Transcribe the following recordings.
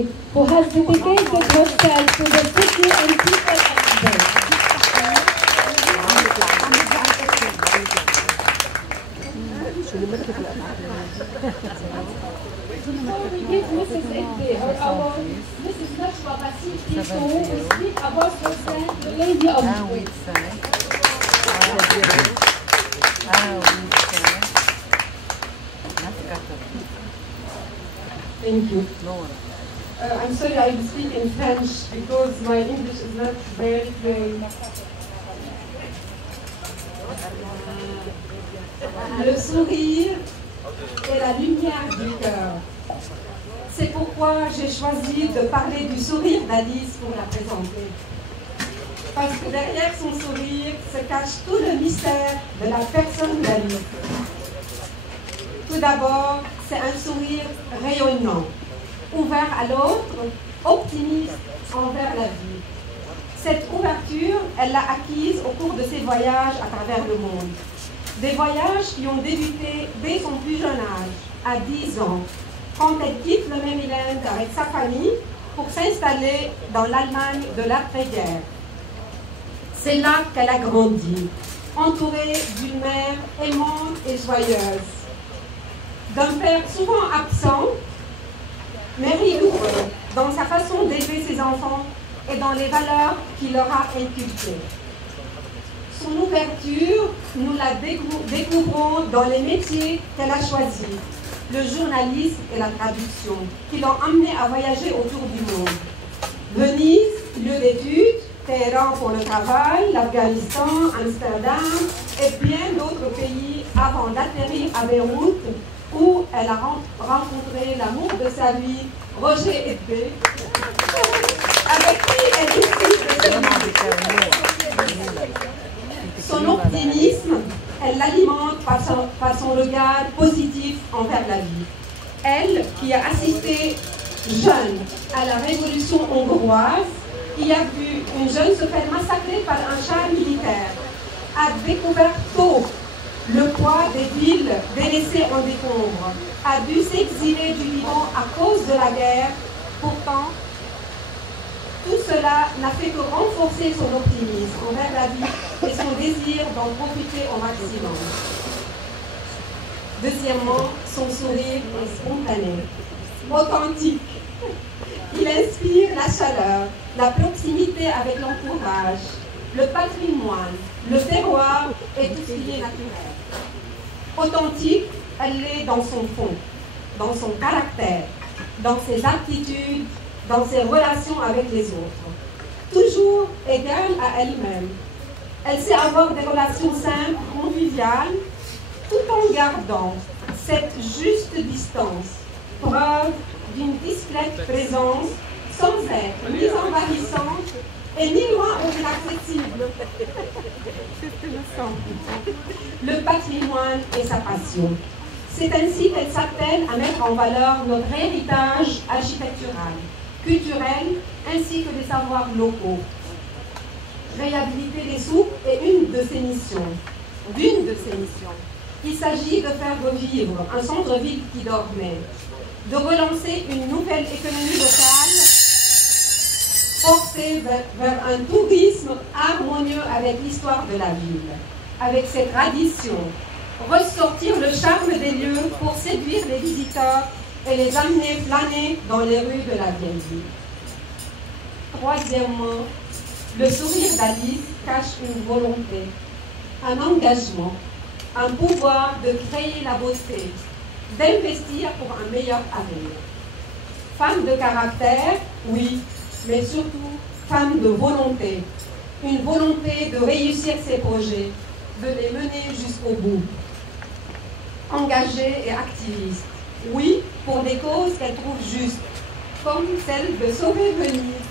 who has dedicated herself to the city and people of Dubai. So we give Mrs. Edde her award, Mrs. Najwa Basit Tito, who will speak about herself, the Lady of Dubai. Thank you. I'm sorry I will speak in French because my English is not very. Le sourire est la lumière du cœur. C'est pourquoi j'ai choisi de parler du sourire d'Alice pour la présenter. Parce que derrière son sourire se cache tout le mystère de la personne d'Alice. Tout d'abord, c'est un sourire rayonnant, ouvert à l'autre, optimiste envers la vie. Cette ouverture, elle l'a acquise au cours de ses voyages à travers le monde. Des voyages qui ont débuté dès son plus jeune âge, à 10 ans, quand elle quitte le Maryland avec sa famille pour s'installer dans l'Allemagne de l'après-guerre. C'est là qu'elle a grandi, entourée d'une mère aimante et joyeuse, d'un père souvent absent, mais rigoureux dans sa façon d'élever ses enfants et dans les valeurs qu'il leur a inculquées. Son ouverture, nous la découvrons dans les métiers qu'elle a choisis, le journalisme et la traduction, qui l'ont amenée à voyager autour du monde. Venise, lieu d'études, Téhéran pour le travail, l'Afghanistan, Amsterdam et bien d'autres pays avant d'atterrir à Beyrouth, où elle a rencontré l'amour de sa vie, Roger Edde, avec qui elle décide de se marier. Son optimisme, elle l'alimente par son regard positif envers la vie. Elle, qui a assisté jeune à la révolution hongroise, qui a vu une jeune se faire massacrer par un char militaire, a découvert tôt le poids des villes délaissées en décombres, a dû s'exiler du Liban à cause de la guerre. Pourtant, tout cela n'a fait que renforcer son optimisme envers la vie et son désir d'en profiter au maximum. Deuxièmement, son sourire est spontané, authentique. Il inspire la chaleur, la proximité avec l'entourage, le patrimoine, le terroir et tout ce qui est naturel. Authentique, elle l'est dans son fond, dans son caractère, dans ses aptitudes, dans ses relations avec les autres. Toujours égale à elle-même. Elle sait avoir des relations simples, conviviales, tout en gardant cette juste distance, preuve d'une discrète présence, sans être ni envahissante et ni loin ou inaccessible. Le patrimoine est sa passion. C'est ainsi qu'elle s'attelle à mettre en valeur notre héritage architectural, culturel, ainsi que des savoirs locaux. Réhabiliter les souks est une de ses missions. Il s'agit de faire revivre un centre-ville qui dormait, de relancer une nouvelle économie locale portée vers un tourisme harmonieux avec l'histoire de la ville, avec ses traditions, ressortir le charme des lieux pour séduire les visiteurs et les amener planer dans les rues de la vieille ville. Troisièmement, le sourire d'Alice cache une volonté, un engagement, un pouvoir de créer la beauté, d'investir pour un meilleur avenir. Femme de caractère, oui, mais surtout femme de volonté. Une volonté de réussir ses projets, de les mener jusqu'au bout. Engagée et activiste, oui, pour des causes qu'elle trouve justes, comme celle de sauver Venise,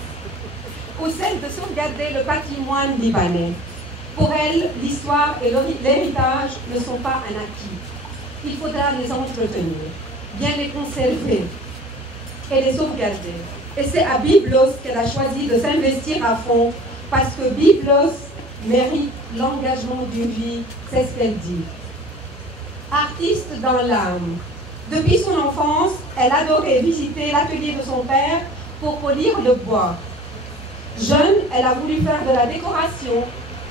ou celle de sauvegarder le patrimoine libanais. Pour elle, l'histoire et l'héritage ne sont pas un acquis. Il faudra les entretenir, bien les conserver et les sauvegarder. Et c'est à Byblos qu'elle a choisi de s'investir à fond, parce que Byblos mérite l'engagement d'une vie, c'est ce qu'elle dit. Artiste dans l'âme, Depuis son enfance, elle adorait visiter l'atelier de son père pour polir le bois. Jeune, elle a voulu faire de la décoration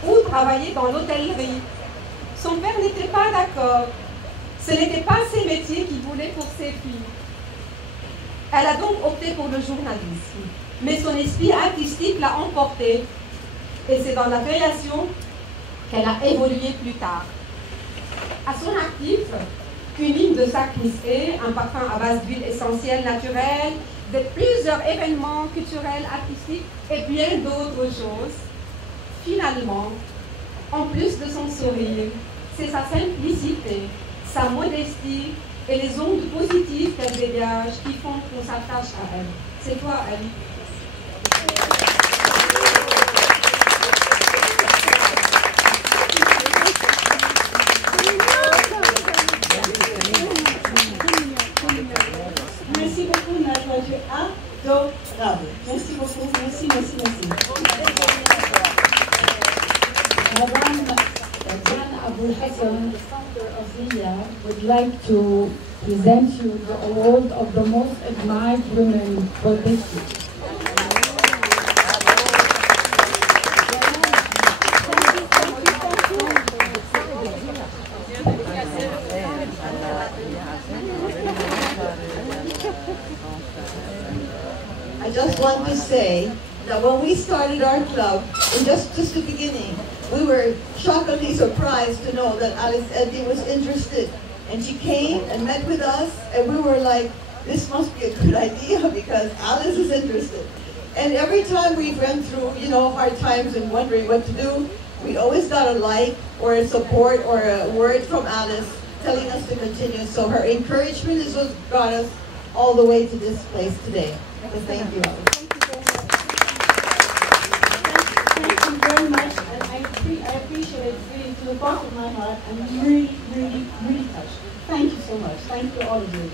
ou travailler dans l'hôtellerie. Son père n'était pas d'accord. Ce n'était pas ces métiers qu'il voulait pour ses filles. Elle a donc opté pour le journalisme. Mais son esprit artistique l'a emporté. Et c'est dans la création qu'elle a évolué plus tard. À son actif, une ligne de sac Miss A, un parfum à base d'huile essentielle naturelle, de plusieurs événements culturels, artistiques et bien d'autres choses. Finalement, en plus de son sourire, c'est sa simplicité, sa modestie et les ondes positives qu'elle dégage qui font qu'on s'attache à elle. C'est toi, Ali. Merci beaucoup, Najwa, tu es adorable. Merci beaucoup, merci. Madame Abul Hassan, the founder of LIA, would like to present you the award of the most admired women protected. I just want to say that when we started our club, in just the beginning, we were shockingly surprised to know that Alice Eddy was interested. And she came and met with us, and we were like, this must be a good idea because Alice is interested. And every time we went through, hard times and wondering what to do, we always got a like or a support or a word from Alice telling us to continue. So her encouragement is what got us all the way to this place today. So thank you, Alice. Thank you very much, and I appreciate it really to the bottom of my heart. I'm really touched. Thank you so much. Thank you, all of you.